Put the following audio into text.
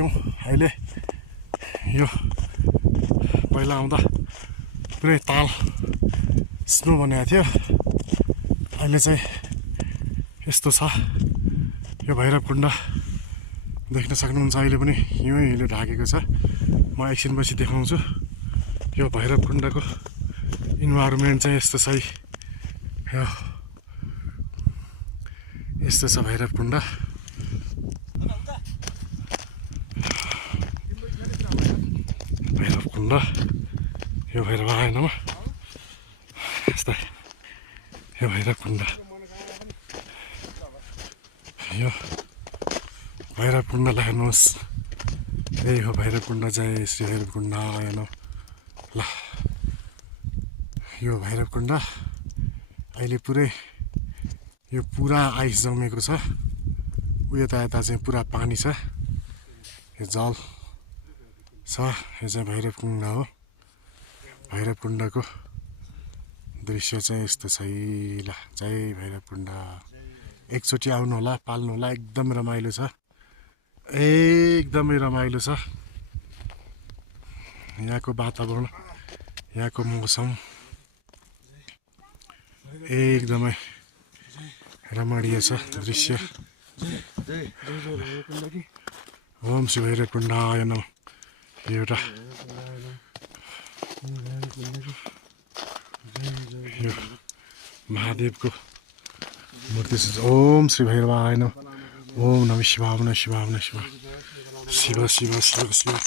आइपुग्यौँ अहिले। यो पहिला आउँदा पुरै ताल स्नो बनाएको थियो, अहिले चाहिँ यस्तो छ। यो भैरवकुण्ड देख्न सक्नुहुन्छ, अहिले पनि हिउँले ढाकेको छ। म एकछिनपछि देखाउँछु। यो भैरवकुण्डको इन्भाइरोमेन्ट चाहिँ यस्तो छ। यस्तो छ भैरवकुण्ड। भैरवकुण्ड यो भैरव आएनमा यस्तै यो भैरवकुण्ड। यो भैरवकुण्डलाई हेर्नुहोस्, यही हो भैरवकुण्ड। जय श्री भैरवकुण्ड आएन ल। यो भैरवकुण्ड अहिले पुरै यो पुरा आइस जमेको छ। यता चाहिँ पुरा पानी छ, यो जल छ। यो चाहिँ भैरवकुण्ड हो। भैरवकुण्डको दृश्य चाहिँ यस्तो छ ल। जय भैरवकुण्ड। एकचोटि आउनु होला, पाल्नु होला, एकदम रमाइलो छ, एकदमै रमाइलो छ। यहाँको वातावरण, यहाँको मौसम एकदमै रमणीय छ दृश्य। ओम श्री भैरवकुण्डाय नमः। एउटा यो महादेवको मूर्ति छ। ओम श्री भैरवाय नमः। ओम नमः शिवाय, नमः शिवाय, नमः शिवाय। शिव शिव शिव शिव।